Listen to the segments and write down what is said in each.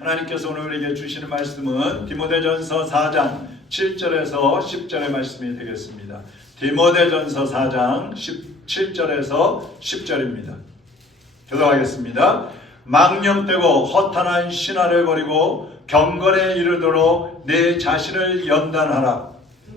하나님께서 오늘 우리에게 주시는 말씀은 디모데전서 4장 7절에서 10절의 말씀이 되겠습니다. 디모데전서 4장 7절에서 10절입니다. 교독하겠습니다. 망령되고 허탄한 신화를 버리고 경건에 이르도록 내 자신을 연단하라.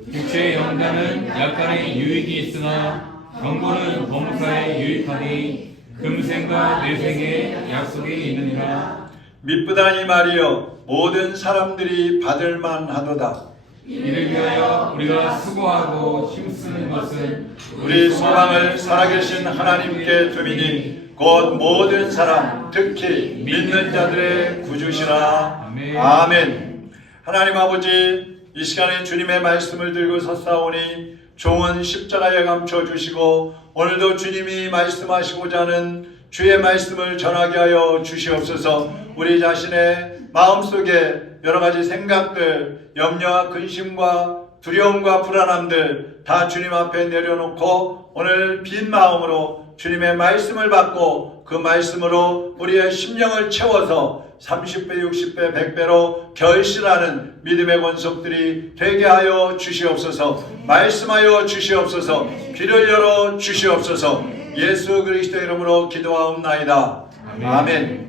육체의 연단은 약간의 유익이 있으나 경건은 범사에 유익하니 금생과 내생에 약속이 있느니라. 미쁘다 이 말이여 모든 사람들이 받을 만하도다. 이를 위하여 우리가 수고하고 힘쓰는 것은 우리 소망을 살아계신 하나님께 두미니 곧 모든 사람 특히 믿는 자들의 구주시라. 아멘. 하나님 아버지, 이 시간에 주님의 말씀을 들고 섰사오니 종은 십자가에 감춰주시고 오늘도 주님이 말씀하시고자 하는 주의 말씀을 전하게 하여 주시옵소서. 우리 자신의 마음속에 여러가지 생각들, 염려와 근심과 두려움과 불안함들 다 주님 앞에 내려놓고 오늘 빈 마음으로 주님의 말씀을 받고 그 말씀으로 우리의 심령을 채워서 30배, 60배, 100배로 결실하는 믿음의 권속들이 되게 하여 주시옵소서. 말씀하여 주시옵소서. 귀를 열어 주시옵소서. 예수 그리스도의 이름으로 기도하옵나이다. 아멘.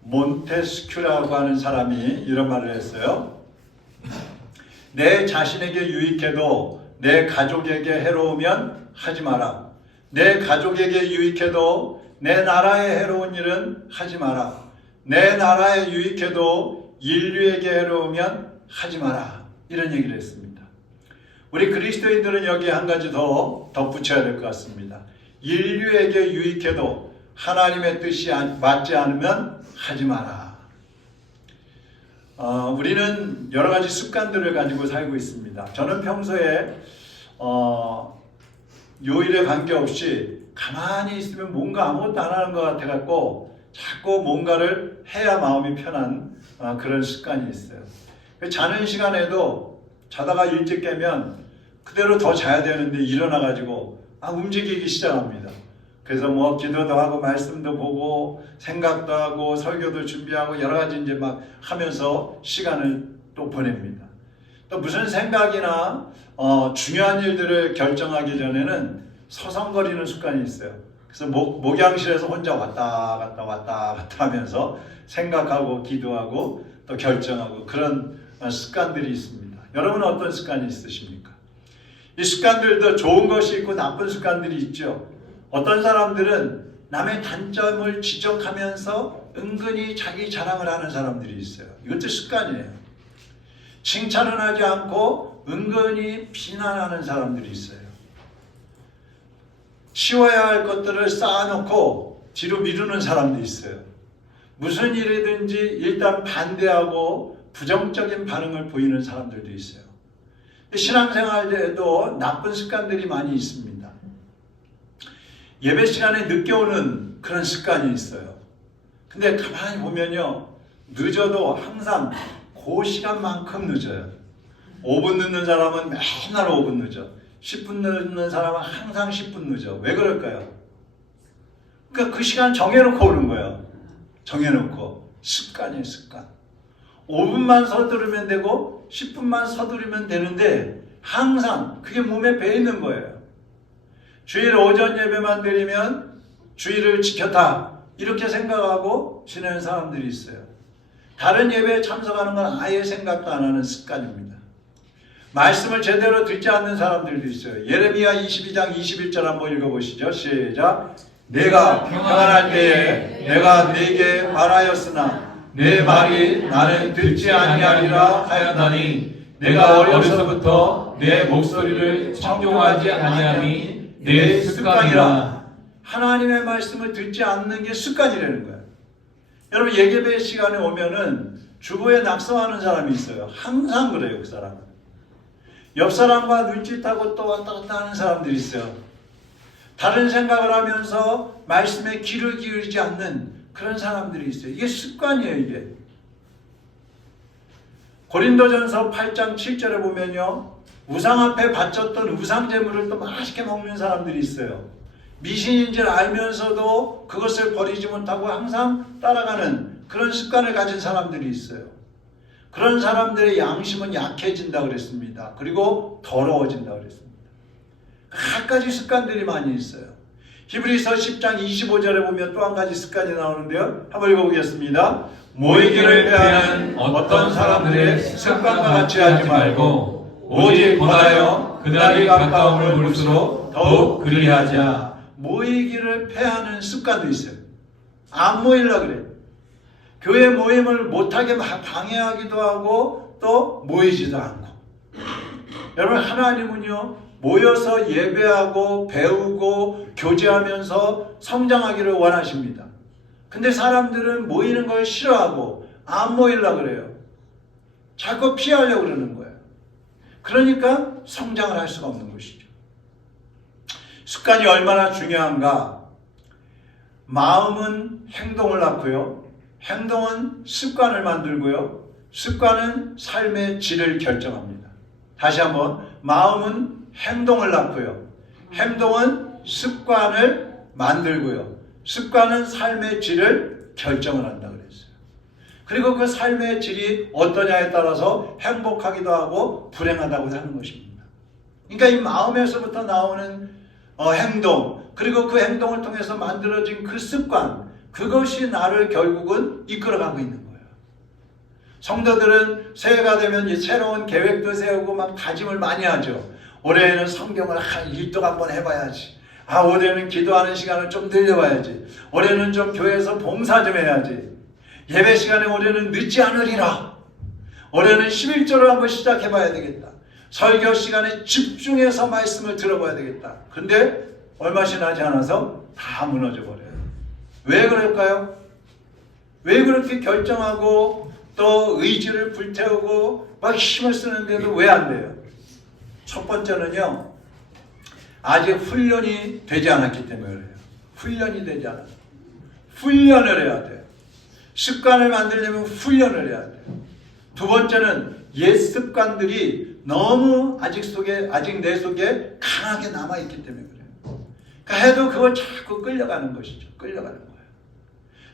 몬테스큐라고 하는 사람이 이런 말을 했어요. 내 자신에게 유익해도 내 가족에게 해로우면 하지 마라. 내 가족에게 유익해도 내 나라에 해로운 일은 하지 마라. 내 나라에 유익해도 인류에게 해로우면 하지 마라. 이런 얘기를 했습니다. 우리 그리스도인들은 여기에 한 가지 더 덧붙여야 될 것 같습니다. 인류에게 유익해도 하나님의 뜻이 맞지 않으면 하지 마라. 우리는 여러 가지 습관들을 가지고 살고 있습니다. 저는 평소에 요일에 관계없이 가만히 있으면 뭔가 아무것도 안 하는 것 같아갖고 자꾸 뭔가를 해야 마음이 편한 그런 습관이 있어요. 자는 시간에도 자다가 일찍 깨면 그대로 더 자야 되는데 일어나가지고 움직이기 시작합니다. 그래서 뭐 기도도 하고 말씀도 보고 생각도 하고 설교도 준비하고 여러 가지 이제 막 하면서 시간을 또 보냅니다. 또 무슨 생각이나 중요한 일들을 결정하기 전에는 서성거리는 습관이 있어요. 그래서 목양실에서 혼자 왔다 갔다 하면서 생각하고 기도하고 또 결정하고 그런 습관들이 있습니다. 여러분은 어떤 습관이 있으십니까? 이 습관들도 좋은 것이 있고 나쁜 습관들이 있죠. 어떤 사람들은 남의 단점을 지적하면서 은근히 자기 자랑을 하는 사람들이 있어요. 이것도 습관이에요. 칭찬은 하지 않고 은근히 비난하는 사람들이 있어요. 치워야 할 것들을 쌓아놓고 뒤로 미루는 사람도 있어요. 무슨 일이든지 일단 반대하고 부정적인 반응을 보이는 사람들도 있어요. 신앙생활에도 나쁜 습관들이 많이 있습니다. 예배 시간에 늦게 오는 그런 습관이 있어요. 근데 가만히 보면요, 늦어도 항상 그 시간만큼 늦어요. 5분 늦는 사람은 맨날 5분 늦어. 10분 늦는 사람은 항상 10분 늦어. 왜 그럴까요? 그러니까 그 시간 정해놓고 오는 거예요. 정해놓고. 습관이에요, 습관. 5분만 서두르면 되고 10분만 서두르면 되는데 항상 그게 몸에 배있는 거예요. 주일 오전 예배만 드리면 주일을 지켰다 이렇게 생각하고 지내는 사람들이 있어요. 다른 예배에 참석하는 건 아예 생각도 안 하는 습관입니다. 말씀을 제대로 듣지 않는 사람들도 있어요. 예레미야 22장 21절 한번 읽어보시죠. 시작. 내가 평안할 때에 내가 네게 말하였으나 내 말이 나는 듣지 아니하리라 하였나니 내가 어려서부터 내 목소리를 청종하지 아니하니 내 습관이라. 하나님의 말씀을 듣지 않는 게 습관이라는 거예요. 여러분 예배의 시간에 오면은 주보에 낙서하는 사람이 있어요. 항상 그래요. 그 사람은. 옆 사람과 눈짓하고 또 왔다 갔다 하는 사람들이 있어요. 다른 생각을 하면서 말씀에 귀를 기울이지 않는 그런 사람들이 있어요. 이게 습관이에요. 이게. 고린도전서 8장 7절에 보면요, 우상 앞에 바쳤던 우상 제물을 또 맛있게 먹는 사람들이 있어요. 미신인 줄 알면서도 그것을 버리지 못하고 항상 따라가는 그런 습관을 가진 사람들이 있어요. 그런 사람들의 양심은 약해진다 그랬습니다. 그리고 더러워진다 그랬습니다. 갖가지 습관들이 많이 있어요. 히브리서 10장 25절에 보면 또 한 가지 습관이 나오는데요. 한번 읽어보겠습니다. 모이기를 패하는 어떤 사람들의 습관과 같이 하지 말고 오직 권하여 그날이 가까움을 볼수록 더욱 그리하자. 모이기를 패하는 습관도 있어요. 안 모이려고 그래요. 교회 모임을 못하게 방해하기도 하고 또 모이지도 않고. 여러분, 하나님은요 모여서 예배하고 배우고 교제하면서 성장하기를 원하십니다. 근데 사람들은 모이는 걸 싫어하고 안 모이려고 그래요. 자꾸 피하려고 그러는 거예요. 그러니까 성장을 할 수가 없는 것이죠. 습관이 얼마나 중요한가. 마음은 행동을 낳고요. 행동은 습관을 만들고요. 습관은 삶의 질을 결정합니다. 다시 한번, 마음은 행동을 낳고요. 행동은 습관을 만들고요. 습관은 삶의 질을 결정을 한다 그랬어요. 그리고 그 삶의 질이 어떠냐에 따라서 행복하기도 하고 불행하다고 하는 것입니다. 그러니까 이 마음에서부터 나오는 행동, 그리고 그 행동을 통해서 만들어진 그 습관, 그것이 나를 결국은 이끌어가고 있는 거예요. 성도들은 새해가 되면 새로운 계획도 세우고 막 다짐을 많이 하죠. 올해에는 성경을 한 읽독 한번 해봐야지. 올해는 기도하는 시간을 좀 늘려봐야지. 올해는 좀 교회에서 봉사 좀 해야지. 예배 시간에 올해는 늦지 않으리라. 올해는 11조를 한번 시작해봐야 되겠다. 설교 시간에 집중해서 말씀을 들어봐야 되겠다. 근데 얼마 지나지 않아서 다 무너져 버려요. 왜 그럴까요? 왜 그렇게 결정하고 또 의지를 불태우고 막 힘을 쓰는데도 왜 안 돼요? 첫 번째는요, 아직 훈련이 되지 않았기 때문에 그래요. 훈련이 되지 않아요. 훈련을 해야 돼요. 습관을 만들려면 훈련을 해야 돼요. 두 번째는 옛 습관들이 너무 아직 내 속에 강하게 남아있기 때문에 그래요. 그러니까 해도 그걸 자꾸 끌려가는 것이죠. 끌려가는 거예요.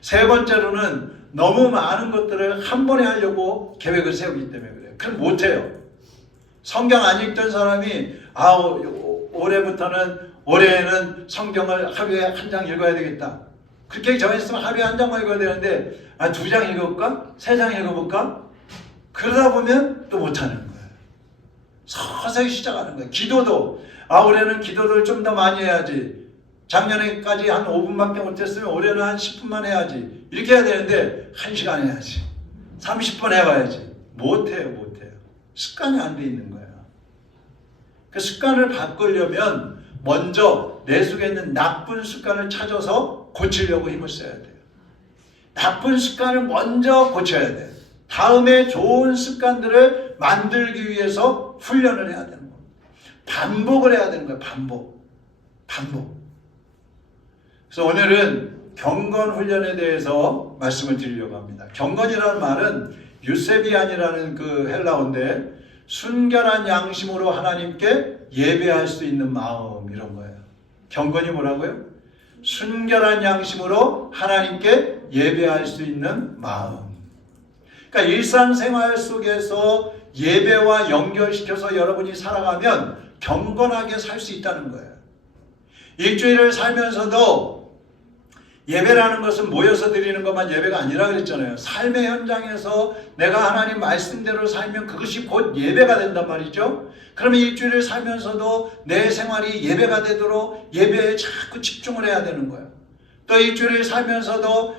세 번째로는 너무 많은 것들을 한 번에 하려고 계획을 세우기 때문에 그래요. 그럼 못해요. 성경 안 읽던 사람이 올해에는 성경을 하루에 한 장 읽어야 되겠다. 그렇게 정했으면 하루에 한 장만 읽어야 되는데 2장 읽어볼까? 3장 읽어볼까? 그러다 보면 또 못하는 거예요. 서서히 시작하는 거예요. 기도도 올해는 기도를 좀 더 많이 해야지. 작년에까지 한 5분밖에 못했으면 올해는 한 10분만 해야지. 이렇게 해야 되는데 1시간 해야지. 30분 해봐야지. 못해요. 습관이 안 돼 있는 거예요. 그 습관을 바꾸려면 먼저 내 속에 있는 나쁜 습관을 찾아서 고치려고 힘을 써야 돼요. 나쁜 습관을 먼저 고쳐야 돼요. 다음에 좋은 습관들을 만들기 위해서 훈련을 해야 되는 거예요. 반복을 해야 되는 거예요. 반복. 그래서 오늘은 경건 훈련에 대해서 말씀을 드리려고 합니다. 경건이라는 말은 유세비안이라는 그 헬라어인데 순결한 양심으로 하나님께 예배할 수 있는 마음, 이런 거예요. 경건이 뭐라고요? 순결한 양심으로 하나님께 예배할 수 있는 마음. 그러니까 일상생활 속에서 예배와 연결시켜서 여러분이 살아가면 경건하게 살 수 있다는 거예요. 일주일을 살면서도 예배라는 것은 모여서 드리는 것만 예배가 아니라 그랬잖아요. 삶의 현장에서 내가 하나님 말씀대로 살면 그것이 곧 예배가 된단 말이죠. 그러면 일주일을 살면서도 내 생활이 예배가 되도록 예배에 자꾸 집중을 해야 되는 거예요. 또 일주일을 살면서도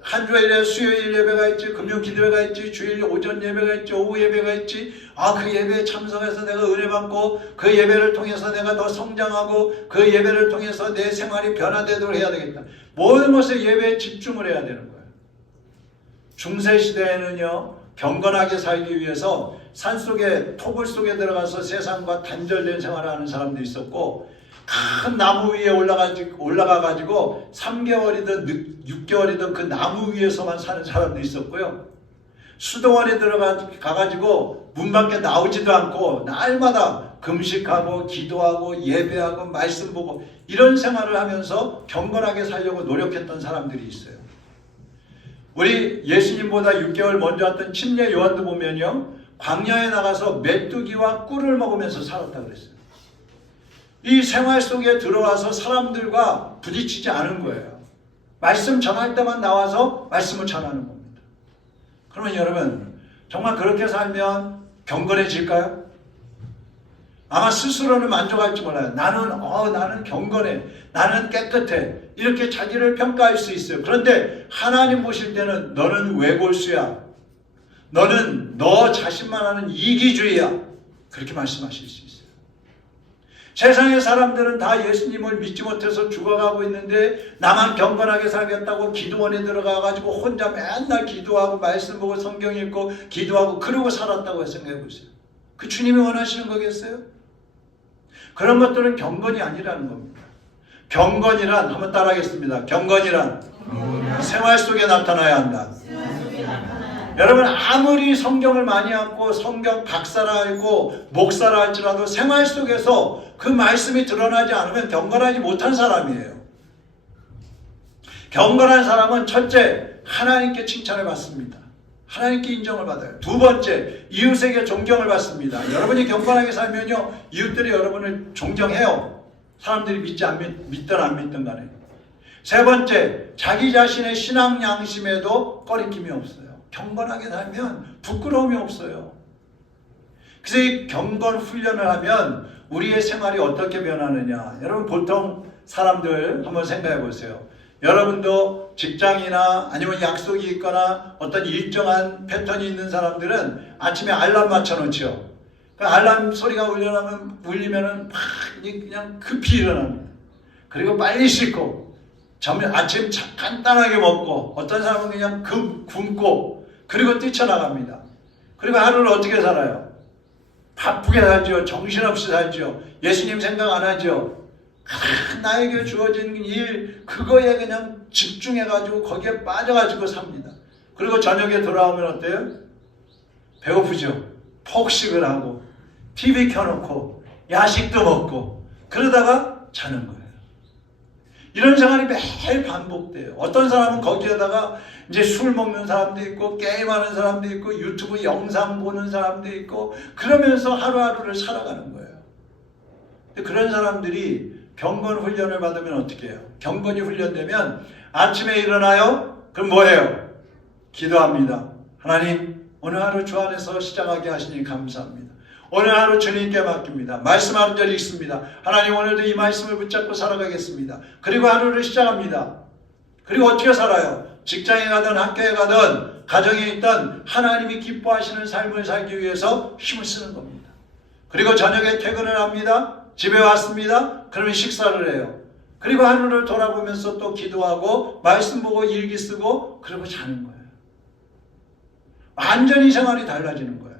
한 주일에 수요일 예배가 있지, 금요 기도회가 있지, 주일 오전 예배가 있지, 오후 예배가 있지. 그 예배에 참석해서 내가 은혜 받고 그 예배를 통해서 내가 더 성장하고 그 예배를 통해서 내 생활이 변화되도록 해야 되겠다. 모든 것을 예배에 집중을 해야 되는 거예요. 중세 시대에는요, 경건하게 살기 위해서 산속에 토굴 속에 들어가서 세상과 단절된 생활을 하는 사람도 있었고, 큰 나무 위에 올라가가지고 3개월이든 6개월이든 그 나무 위에서만 사는 사람도 있었고요. 수도원에 들어가가지고 문 밖에 나오지도 않고 날마다 금식하고 기도하고 예배하고 말씀 보고 이런 생활을 하면서 경건하게 살려고 노력했던 사람들이 있어요. 우리 예수님보다 6개월 먼저 왔던 침례 요한도 보면요, 광야에 나가서 메뚜기와 꿀을 먹으면서 살았다 그랬어요. 이 생활 속에 들어와서 사람들과 부딪히지 않은 거예요. 말씀 전할 때만 나와서 말씀을 전하는 겁니다. 그러면 여러분, 정말 그렇게 살면 경건해질까요? 아마 스스로는 만족할지 몰라요. 나는 경건해. 나는 깨끗해. 이렇게 자기를 평가할 수 있어요. 그런데 하나님 보실 때는 너는 외골수야. 너는 너 자신만 하는 이기주의야. 그렇게 말씀하실 수 있어요. 세상의 사람들은 다 예수님을 믿지 못해서 죽어가고 있는데 나만 경건하게 살겠다고 기도원에 들어가가지고 혼자 맨날 기도하고 말씀 보고 성경 읽고 기도하고 그러고 살았다고 생각해 보세요. 그 주님이 원하시는 거겠어요? 그런 것들은 경건이 아니라는 겁니다. 경건이란, 한번 따라하겠습니다. 경건이란 생활 속에 나타나야 한다. 여러분, 아무리 성경을 많이 읽고 성경 박사라 하고 목사라 할지라도 생활 속에서 그 말씀이 드러나지 않으면 경건하지 못한 사람이에요. 경건한 사람은 첫째, 하나님께 칭찬을 받습니다. 하나님께 인정을 받아요. 두 번째, 이웃에게 존경을 받습니다. 여러분이 경건하게 살면요, 이웃들이 여러분을 존경해요. 사람들이 믿든 안 믿든 간에. 세 번째, 자기 자신의 신앙 양심에도 꺼리낌이 없어요. 경건하게 살면 부끄러움이 없어요. 그래서 이 경건 훈련을 하면 우리의 생활이 어떻게 변하느냐. 여러분, 보통 사람들 한번 생각해 보세요. 여러분도 직장이나 아니면 약속이 있거나 어떤 일정한 패턴이 있는 사람들은 아침에 알람 맞춰놓죠. 그 알람 소리가 울리면은 막 그냥 급히 일어납니다. 그리고 빨리 씻고 아침 간단하게 먹고 어떤 사람은 그냥 굶고 그리고 뛰쳐나갑니다. 그리고 하루를 어떻게 살아요? 바쁘게 살죠. 정신없이 살죠. 예수님 생각 안 하죠. 나에게 주어진 일 그거에 그냥 집중해가지고 거기에 빠져가지고 삽니다. 그리고 저녁에 돌아오면 어때요? 배고프죠. 폭식을 하고 TV 켜놓고 야식도 먹고 그러다가 자는 거예요. 이런 생활이 매일 반복돼요. 어떤 사람은 거기에다가 이제 술 먹는 사람도 있고 게임하는 사람도 있고 유튜브 영상 보는 사람도 있고 그러면서 하루하루를 살아가는 거예요. 근데 그런 사람들이 경건 훈련을 받으면 어떻게 해요? 경건이 훈련되면 아침에 일어나요? 그럼 뭐해요? 기도합니다. 하나님, 오늘 하루 주 안에서 시작하게 하시니 감사합니다. 오늘 하루 주님께 맡깁니다. 말씀 한 절 읽습니다. 하나님, 오늘도 이 말씀을 붙잡고 살아가겠습니다. 그리고 하루를 시작합니다. 그리고 어떻게 살아요? 직장에 가든 학교에 가든 가정에 있든 하나님이 기뻐하시는 삶을 살기 위해서 힘을 쓰는 겁니다. 그리고 저녁에 퇴근을 합니다. 집에 왔습니다. 그러면 식사를 해요. 그리고 하루를 돌아보면서 또 기도하고 말씀 보고 일기 쓰고 그러고 자는 거예요. 완전히 생활이 달라지는 거예요.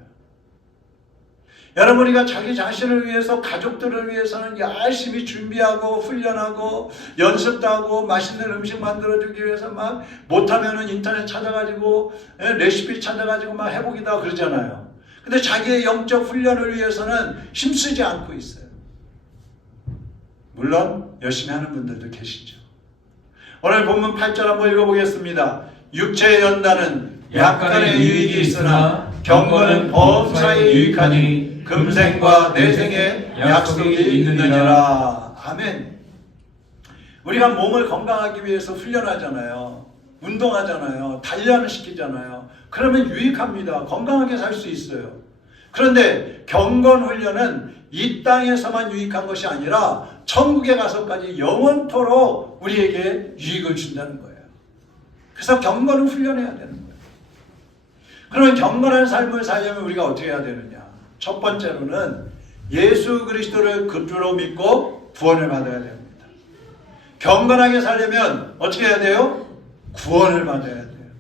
여러분이가 자기 자신을 위해서 가족들을 위해서는 열심히 준비하고 훈련하고 연습도 하고 맛있는 음식 만들어주기 위해서 막 못하면은 인터넷 찾아가지고 레시피 찾아가지고 막 해보기도 하고 그러잖아요. 근데 자기의 영적 훈련을 위해서는 힘쓰지 않고 있어요. 물론 열심히 하는 분들도 계시죠. 오늘 본문 8절 한번 읽어보겠습니다. 육체의 연단은 약간의 유익이 있으나 경건은 범사에 유익하니 금생과 내생에 약속이 있느니라. 아멘. 우리가 몸을 건강하기 위해서 훈련하잖아요. 운동하잖아요. 단련을 시키잖아요. 그러면 유익합니다. 건강하게 살 수 있어요. 그런데 경건 훈련은 이 땅에서만 유익한 것이 아니라 천국에 가서까지 영원토록 우리에게 유익을 준다는 거예요. 그래서 경건을 훈련해야 되는 거예요. 그러면 경건한 삶을 살려면 우리가 어떻게 해야 되느냐? 첫 번째로는 예수 그리스도를 그주로 믿고 구원을 받아야 됩니다. 경건하게 살려면 어떻게 해야 돼요? 구원을 받아야 돼요.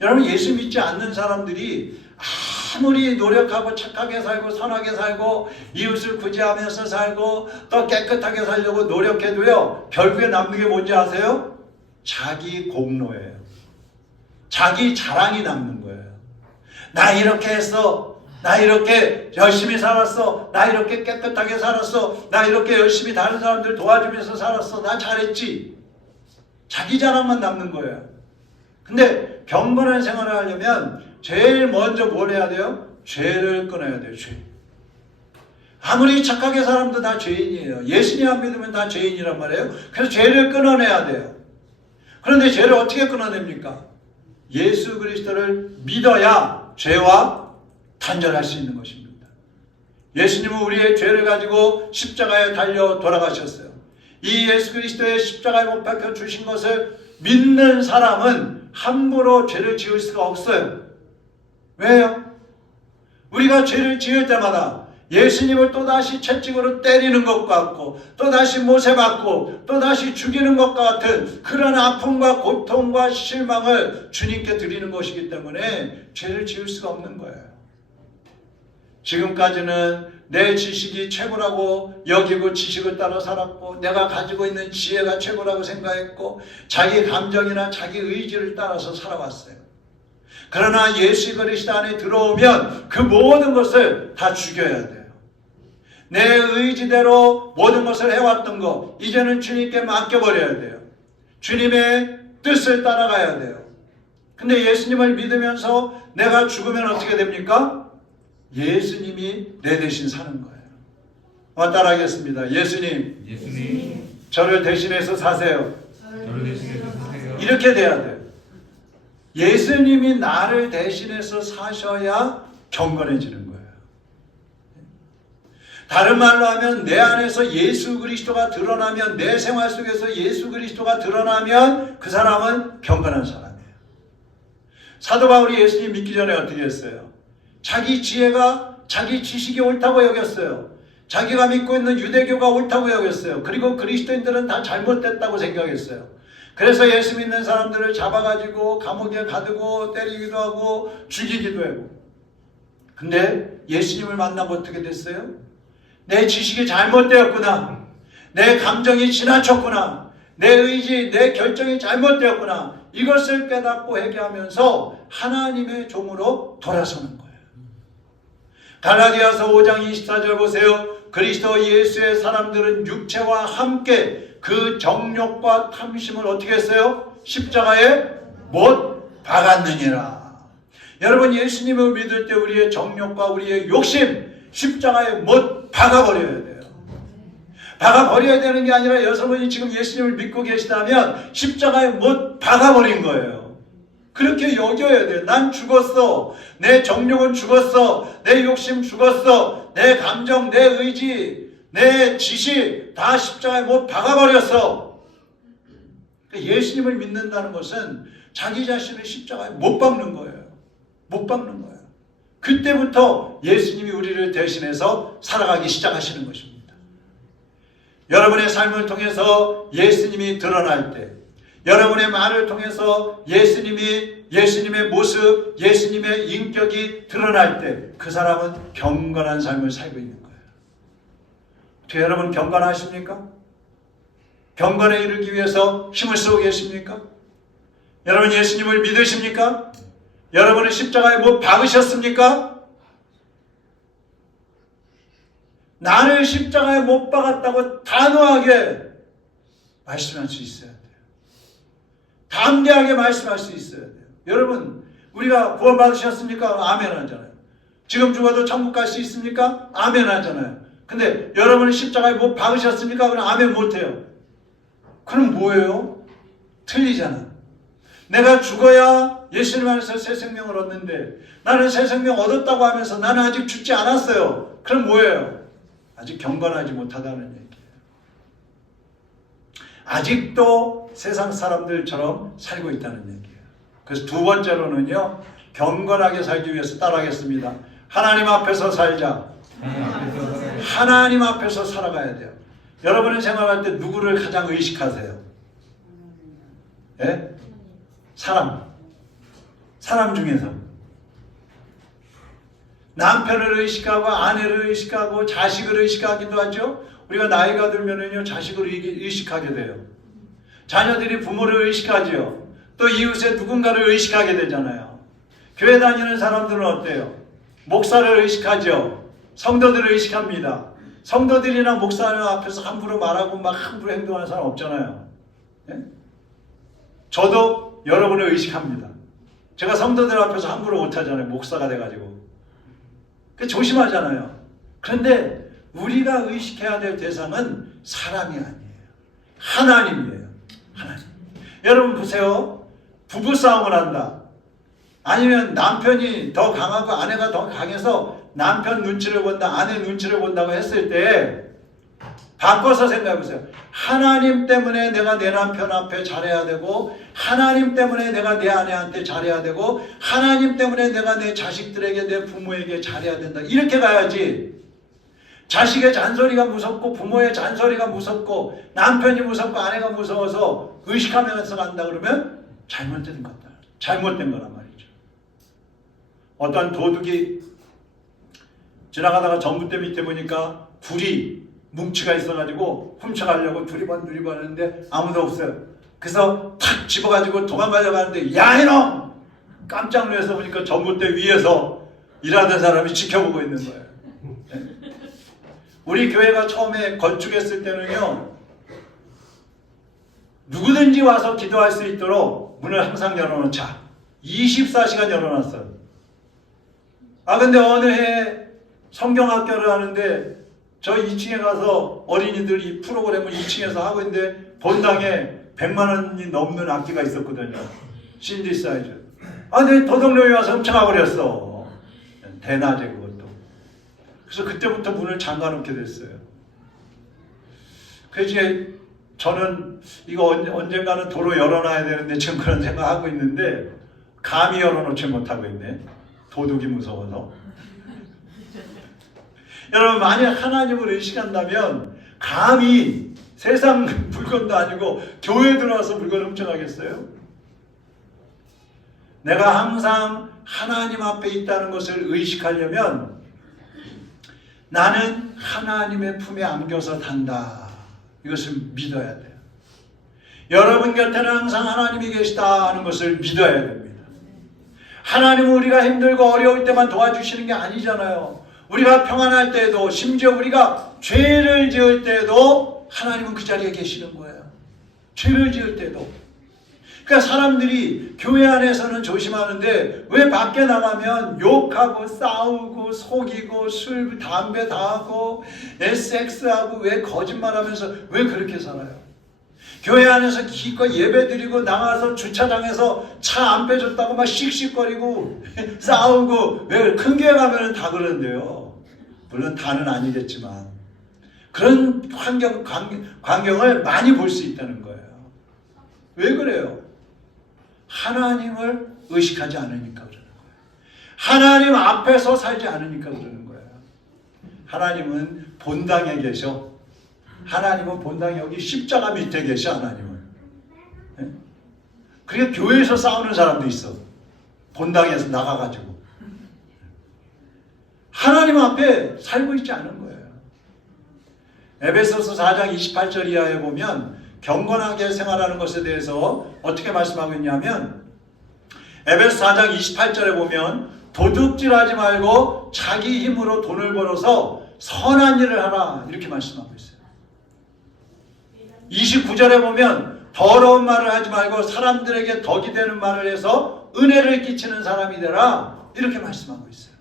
여러분, 예수 믿지 않는 사람들이 아무리 노력하고 착하게 살고 선하게 살고 이웃을 구제하면서 살고 또 깨끗하게 살려고 노력해도요, 결국에 남는 게 뭔지 아세요? 자기 공로예요. 자기 자랑이 남는 거예요. 나 이렇게 했어. 나 이렇게 열심히 살았어. 나 이렇게 깨끗하게 살았어. 나 이렇게 열심히 다른 사람들 도와주면서 살았어. 나 잘했지. 자기 자랑만 남는 거예요. 근데 경건한 생활을 하려면 제일 먼저 뭘 해야 돼요? 죄를 끊어야 돼요. 죄. 아무리 착하게 사람도 다 죄인이에요. 예수님 안 믿으면 다 죄인이란 말이에요. 그래서 죄를 끊어내야 돼요. 그런데 죄를 어떻게 끊어냅니까? 예수 그리스도를 믿어야 죄와 단절할 수 있는 것입니다. 예수님은 우리의 죄를 가지고 십자가에 달려 돌아가셨어요. 이 예수 그리스도의 십자가에 못 박혀 주신 것을 믿는 사람은 함부로 죄를 지을 수가 없어요. 왜요? 우리가 죄를 지을 때마다 예수님을 또다시 채찍으로 때리는 것 같고 또다시 못해받고 또다시 죽이는 것과 같은 그런 아픔과 고통과 실망을 주님께 드리는 것이기 때문에 죄를 지을 수가 없는 거예요. 지금까지는 내 지식이 최고라고 여기고 지식을 따라 살았고 내가 가지고 있는 지혜가 최고라고 생각했고 자기 감정이나 자기 의지를 따라서 살아왔어요. 그러나 예수 그리스도 안에 들어오면 그 모든 것을 다 죽여야 돼요. 내 의지대로 모든 것을 해왔던 거 이제는 주님께 맡겨버려야 돼요. 주님의 뜻을 따라가야 돼요. 근데 예수님을 믿으면서 내가 죽으면 어떻게 됩니까? 예수님이 내 대신 사는 거예요. 따라하겠습니다. 예수님 저를 대신해서 사세요. 저를 대신해서 사세요. 이렇게 돼야 돼요. 예수님이 나를 대신해서 사셔야 경건해지는 거예요. 다른 말로 하면 내 안에서 예수 그리스도가 드러나면 내 생활 속에서 예수 그리스도가 드러나면 그 사람은 경건한 사람이에요. 사도 바울이 예수님 믿기 전에 어떻게 했어요? 자기 지혜가 자기 지식이 옳다고 여겼어요. 자기가 믿고 있는 유대교가 옳다고 여겼어요. 그리고 그리스도인들은 다 잘못됐다고 생각했어요. 그래서 예수 믿는 사람들을 잡아가지고 감옥에 가두고 때리기도 하고 죽이기도 하고. 근데 예수님을 만나고 어떻게 됐어요? 내 지식이 잘못되었구나. 내 감정이 지나쳤구나. 내 의지, 내 결정이 잘못되었구나. 이것을 깨닫고 회개하면서 하나님의 종으로 돌아서는 거예요. 갈라디아서 5장 24절 보세요. 그리스도 예수의 사람들은 육체와 함께 그 정욕과 탐심을 어떻게 했어요? 십자가에 못 박았느니라. 여러분 예수님을 믿을 때 우리의 정욕과 우리의 욕심 십자가에 못 박아버려야 돼요. 박아버려야 되는 게 아니라 여러분이 지금 예수님을 믿고 계시다면 십자가에 못 박아버린 거예요. 그렇게 여겨야 돼요. 난 죽었어. 내 정욕은 죽었어. 내 욕심 죽었어. 내 감정, 내 의지, 내 지식 다 십자가에 못 박아버렸어. 예수님을 믿는다는 것은 자기 자신을 십자가에 못 박는 거예요. 못 박는 거예요. 그때부터 예수님이 우리를 대신해서 살아가기 시작하시는 것입니다. 여러분의 삶을 통해서 예수님이 드러날 때, 여러분의 말을 통해서 예수님의 모습, 예수님의 인격이 드러날 때 그 사람은 경건한 삶을 살고 있는 거예요. 여러분 경건하십니까? 경건에 이르기 위해서 힘을 쓰고 계십니까? 여러분 예수님을 믿으십니까? 여러분은 십자가에 못 박으셨습니까? 나를 십자가에 못 박았다고 단호하게 말씀할 수 있어야 돼요. 담대하게 말씀할 수 있어야 돼요. 여러분 우리가 구원 받으셨습니까? 아멘 하잖아요. 지금 죽어도 천국 갈 수 있습니까? 아멘 하잖아요. 근데 여러분은 십자가에 못 박으셨습니까? 그럼 아멘 못해요. 그럼 뭐예요? 틀리잖아. 내가 죽어야 예수님 안에서 새 생명을 얻는데 나는 새 생명 얻었다고 하면서 나는 아직 죽지 않았어요. 그럼 뭐예요? 아직 경건하지 못하다는 얘기예요. 아직도 세상 사람들처럼 살고 있다는 얘기예요. 그래서 두 번째로는요, 경건하게 살기 위해서 따라하겠습니다. 하나님 앞에서 살자. 하나님 앞에서 살아가야 돼요. 여러분의 생활할 때 누구를 가장 의식하세요? 예? 사람 중에서 남편을 의식하고 아내를 의식하고 자식을 의식하기도 하죠. 우리가 나이가 들면은요 자식을 의식하게 돼요. 자녀들이 부모를 의식하죠. 또 이웃의 누군가를 의식하게 되잖아요. 교회 다니는 사람들은 어때요? 목사를 의식하죠. 성도들을 의식합니다. 성도들이나 목사님 앞에서 함부로 말하고 막 함부로 행동하는 사람 없잖아요. 예? 저도 자꾸 여러분을 의식합니다. 제가 성도들 앞에서 함부로 못하잖아요. 목사가 돼가지고. 조심하잖아요. 그런데 우리가 의식해야 될 대상은 사람이 아니에요. 하나님이에요. 하나님. 여러분 보세요. 부부싸움을 한다. 아니면 남편이 더 강하고 아내가 더 강해서 남편 눈치를 본다, 아내 눈치를 본다고 했을 때 바꿔서 생각해 보세요. 하나님 때문에 내가 내 남편 앞에 잘해야 되고, 하나님 때문에 내가 내 아내한테 잘해야 되고, 하나님 때문에 내가 내 자식들에게, 내 부모에게 잘해야 된다. 이렇게 가야지. 자식의 잔소리가 무섭고, 부모의 잔소리가 무섭고, 남편이 무섭고, 아내가 무서워서 의식하면서 간다 그러면 잘못된 거다. 잘못된 거란 말이죠. 어떤 도둑이 지나가다가 전봇대 밑에 보니까 불이 뭉치가 있어가지고 훔쳐가려고 두리번 하는데 아무도 없어요. 그래서 탁 집어가지고 도망가려고 하는데, 야 이놈! 깜짝 놀라서 보니까 전봇대 위에서 일하던 사람이 지켜보고 있는 거예요. 우리 교회가 처음에 건축했을 때는요, 누구든지 와서 기도할 수 있도록 문을 항상 열어놓자. 24시간 열어놨어요. 근데 어느 해 성경학교를 하는데 저 2층에 가서 어린이들이 프로그램을 2층에서 하고 있는데 본당에 100만 원이 넘는 악기가 있었거든요. 신디사이저. 근데 도둑놈이 와서 훔쳐가버렸어. 대낮에 그것도. 그래서 그때부터 문을 잠가놓게 됐어요. 그래서 이제 저는 이거 언젠가는 도로 열어놔야 되는데 지금 그런 생각하고 있는데 감히 열어놓지 못하고 있네. 도둑이 무서워서. 여러분, 만약 하나님을 의식한다면 감히 세상 물건도 아니고 교회 들어와서 물건을 훔쳐가겠어요? 내가 항상 하나님 앞에 있다는 것을 의식하려면 나는 하나님의 품에 안겨서 단다. 이것을 믿어야 돼요. 여러분 곁에는 항상 하나님이 계시다는 것을 믿어야 됩니다. 하나님은 우리가 힘들고 어려울 때만 도와주시는 게 아니잖아요. 우리가 평안할 때에도, 심지어 우리가 죄를 지을 때에도 하나님은 그 자리에 계시는 거예요. 죄를 지을 때도. 그러니까 사람들이 교회 안에서는 조심하는데 왜 밖에 나가면 욕하고 싸우고 속이고 술, 담배 다 하고 섹스하고 왜 거짓말하면서 왜 그렇게 살아요? 교회 안에서 기껏 예배드리고 나가서 주차장에서 차 안 빼줬다고 막 씩씩거리고 싸우고, 왜 큰 교회 가면은 다 그러는데요. 물론 다는 아니겠지만 그런 광경을 많이 볼 수 있다는 거예요. 왜 그래요? 하나님을 의식하지 않으니까 그러는 거예요. 하나님 앞에서 살지 않으니까 그러는 거예요. 하나님은 본당에 계셔. 하나님은 본당에 여기 십자가 밑에 계셔. 하나님은. 그게 교회에서 싸우는 사람도 있어. 본당에서 나가가지고. 하나님 앞에 살고 있지 않은 거예요. 에베소서 4장 28절 이하에 보면 경건하게 생활하는 것에 대해서 어떻게 말씀하고 있냐면, 에베소 4장 28절에 보면 도둑질하지 말고 자기 힘으로 돈을 벌어서 선한 일을 하라, 이렇게 말씀하고 있어요. 29절에 보면 더러운 말을 하지 말고 사람들에게 덕이 되는 말을 해서 은혜를 끼치는 사람이 되라, 이렇게 말씀하고 있어요.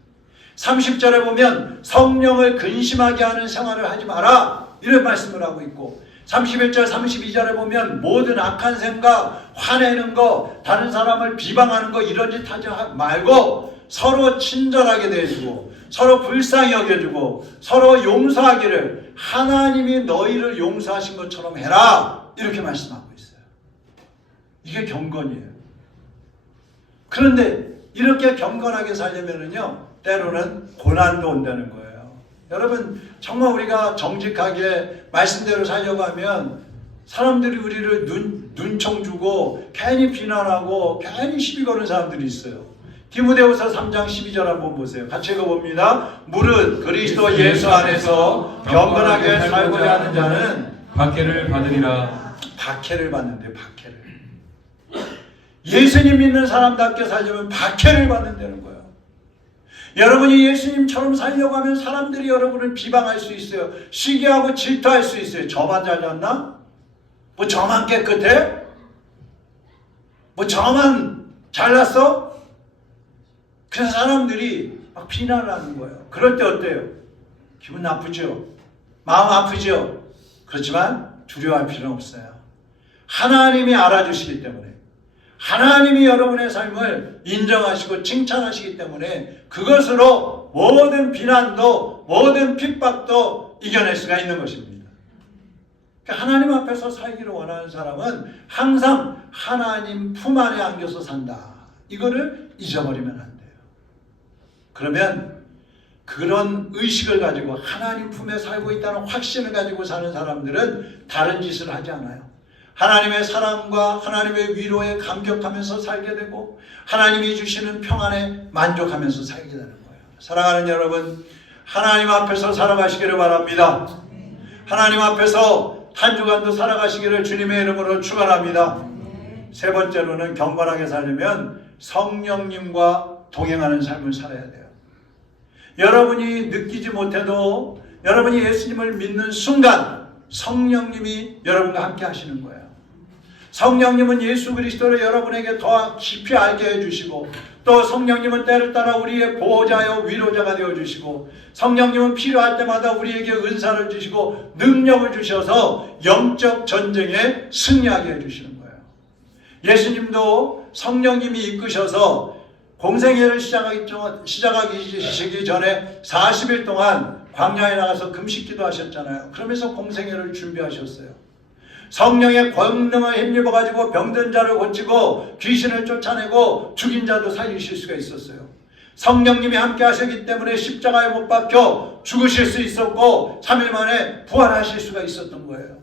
30절에 보면 성령을 근심하게 하는 생활을 하지 마라, 이런 말씀을 하고 있고, 31절 32절에 보면 모든 악한 생각, 화내는 거, 다른 사람을 비방하는 거, 이런 짓 하지 말고 서로 친절하게 대해주고 서로 불쌍히 여겨주고 서로 용서하기를 하나님이 너희를 용서하신 것처럼 해라, 이렇게 말씀하고 있어요. 이게 경건이에요. 그런데 이렇게 경건하게 살려면은요, 때로는 고난도 온다는 거예요. 여러분, 정말 우리가 정직하게 말씀대로 살려고 하면 사람들이 우리를 눈총 주고 괜히 비난하고 괜히 시비 거는 사람들이 있어요. 디모데후서 3장 12절 한번 보세요. 같이 읽어봅니다. 무릇 그리스도 예수 안에서 경건하게 살고자 하는 자는 박해를 받으리라. 박해를 받는데, 박해를. 예수님 믿는 사람답게 살려면 박해를 받는다는 거예요. 여러분이 예수님처럼 살려고 하면 사람들이 여러분을 비방할 수 있어요. 시기하고 질투할 수 있어요. 저만 잘났나? 뭐 저만 깨끗해? 뭐 저만 잘났어? 그래서 사람들이 막 비난을 하는 거예요. 그럴 때 어때요? 기분 나쁘죠? 마음 아프죠? 그렇지만 두려워할 필요는 없어요. 하나님이 알아주시기 때문에, 하나님이 여러분의 삶을 인정하시고 칭찬하시기 때문에 그것으로 모든 비난도 모든 핍박도 이겨낼 수가 있는 것입니다. 그러니까 하나님 앞에서 살기를 원하는 사람은 항상 하나님 품 안에 안겨서 산다. 이거를 잊어버리면 안 돼요. 그러면 그런 의식을 가지고 하나님 품에 살고 있다는 확신을 가지고 사는 사람들은 다른 짓을 하지 않아요. 하나님의 사랑과 하나님의 위로에 감격하면서 살게 되고 하나님이 주시는 평안에 만족하면서 살게 되는 거예요. 사랑하는 여러분, 하나님 앞에서 살아가시기를 바랍니다. 하나님 앞에서 한 주간도 살아가시기를 주님의 이름으로 축원합니다. 세 번째로는 경건하게 살려면 성령님과 동행하는 삶을 살아야 돼요. 여러분이 느끼지 못해도 여러분이 예수님을 믿는 순간 성령님이 여러분과 함께 하시는 거예요. 성령님은 예수 그리스도를 여러분에게 더 깊이 알게 해주시고, 또 성령님은 때를 따라 우리의 보호자여 위로자가 되어주시고, 성령님은 필요할 때마다 우리에게 은사를 주시고 능력을 주셔서 영적 전쟁에 승리하게 해주시는 거예요. 예수님도 성령님이 이끄셔서 공생애를 시작하기 전에 40일 동안 광야에 나가서 금식기도 하셨잖아요. 그러면서 공생애를 준비하셨어요. 성령의 권능을 힘입어 가지고 병든 자를 고치고 귀신을 쫓아내고 죽인 자도 살리실 수가 있었어요. 성령님이 함께 하셨기 때문에 십자가에 못 박혀 죽으실 수 있었고 3일 만에 부활하실 수가 있었던 거예요.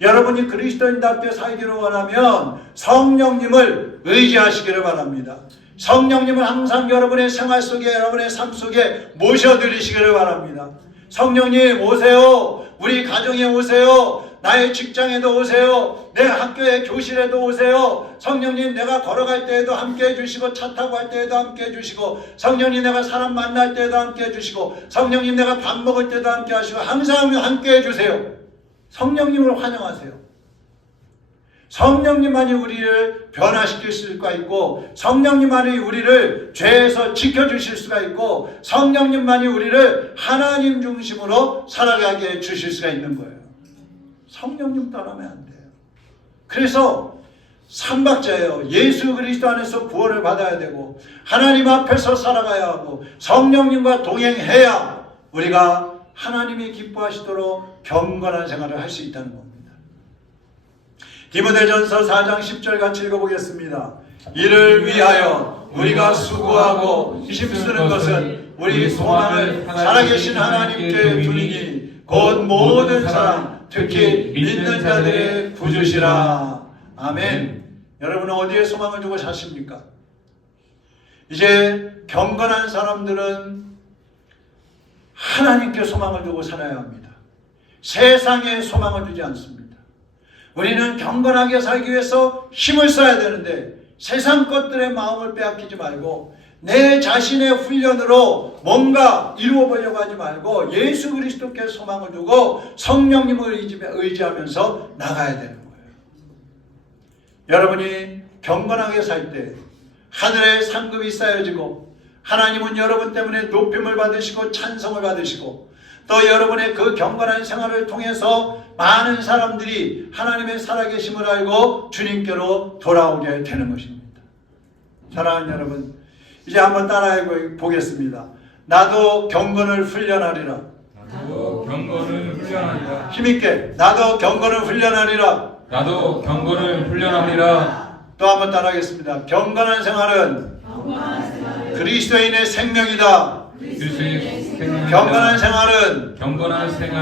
여러분이 그리스도인답게 살기를 원하면 성령님을 의지하시기를 바랍니다. 성령님을 항상 여러분의 생활 속에, 여러분의 삶 속에 모셔드리시기를 바랍니다. 성령님 오세요. 우리 가정에 오세요. 나의 직장에도 오세요. 내 학교의 교실에도 오세요. 성령님, 내가 걸어갈 때에도 함께 해주시고, 차 타고 할 때에도 함께 해주시고, 성령님, 내가 사람 만날 때에도 함께 해주시고, 성령님, 내가 밥 먹을 때도 함께 하시고, 항상 함께 해주세요. 성령님을 환영하세요. 성령님만이 우리를 변화시킬 수가 있고, 성령님만이 우리를 죄에서 지켜주실 수가 있고, 성령님만이 우리를 하나님 중심으로 살아가게 해주실 수가 있는 거예요. 성령님 떠나면 안 돼요. 그래서 삼박자예요. 예수 그리스도 안에서 구원을 받아야 되고 하나님 앞에서 살아가야 하고 성령님과 동행해야 우리가 하나님이 기뻐하시도록 경건한 생활을 할 수 있다는 겁니다. 디모데전서 4장 10절 같이 읽어보겠습니다. 이를 위하여 우리가 수고하고 힘쓰는 것은 우리 소망을 살아계신 하나님께 두리니 곧 모든 사람 특히 믿는 자들의 구주시라. 아멘. 여러분은 어디에 소망을 두고 사십니까? 이제 경건한 사람들은 하나님께 소망을 두고 살아야 합니다. 세상에 소망을 두지 않습니다. 우리는 경건하게 살기 위해서 힘을 써야 되는데 세상 것들의 마음을 빼앗기지 말고 내 자신의 훈련으로 뭔가 이루어 보려고 하지 말고 예수 그리스도께 소망을 두고 성령님을 의지하면서 나가야 되는 거예요. 여러분이 경건하게 살 때 하늘의 상급이 쌓여지고 하나님은 여러분 때문에 높임을 받으시고 찬송을 받으시고 또 여러분의 그 경건한 생활을 통해서 많은 사람들이 하나님의 살아계심을 알고 주님께로 돌아오게 되는 것입니다. 사랑하는 여러분, 이제 한번 따라해 보겠습니다. 나도 경건을 훈련하리라. 나도 경건을 훈련하리라. 힘있게 나도 경건을 훈련하리라. 나도 경건을 훈련하리라. 또 한번 따라하겠습니다. 경건한 생활은 그리스도인의 생명이다. 그리스도인의 생명이다. 경건한 생활은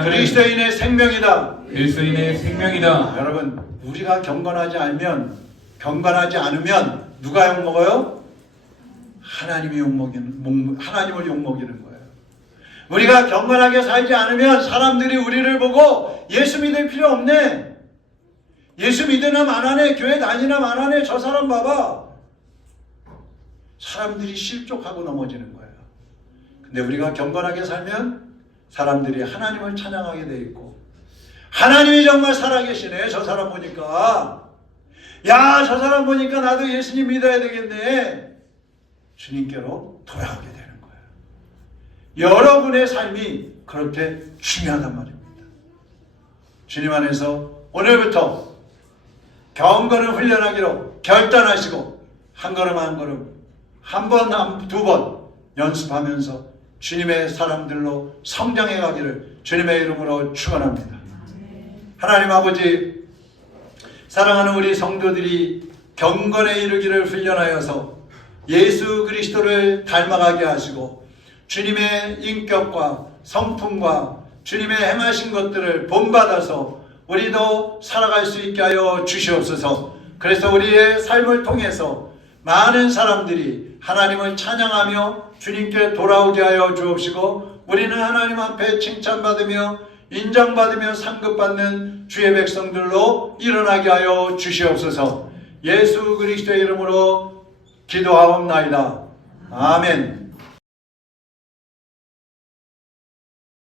그리스도인의 생명이다. 그리스도인의 생명이다. 여러분, 우리가 경건하지 않으면 누가 욕먹어요? 하나님을 욕먹이는 거예요. 우리가 경건하게 살지 않으면 사람들이 우리를 보고 예수 믿을 필요 없네. 예수 믿으나 만하네. 교회 다니나 만하네. 저 사람 봐봐. 사람들이 실족하고 넘어지는 거예요. 근데 우리가 경건하게 살면 사람들이 하나님을 찬양하게 돼 있고 하나님이 정말 살아계시네. 저 사람 보니까 야, 저 사람 보니까 나도 예수님 믿어야 되겠네. 주님께로 돌아오게 되는 거예요. 여러분의 삶이 그렇게 중요하단 말입니다. 주님 안에서 오늘부터 경건을 훈련하기로 결단하시고 한 걸음 한 걸음, 한 번, 두 번 연습하면서 주님의 사람들로 성장해 가기를 주님의 이름으로 축원합니다. 하나님 아버지, 사랑하는 우리 성도들이 경건에 이르기를 훈련하여서 예수 그리스도를 닮아가게 하시고 주님의 인격과 성품과 주님의 행하신 것들을 본받아서 우리도 살아갈 수 있게 하여 주시옵소서. 그래서 우리의 삶을 통해서 많은 사람들이 하나님을 찬양하며 주님께 돌아오게 하여 주옵시고 우리는 하나님 앞에 칭찬받으며 인정받으며 상급받는 주의 백성들로 일어나게 하여 주시옵소서. 예수 그리스도의 이름으로 기도하옵나이다. 아멘.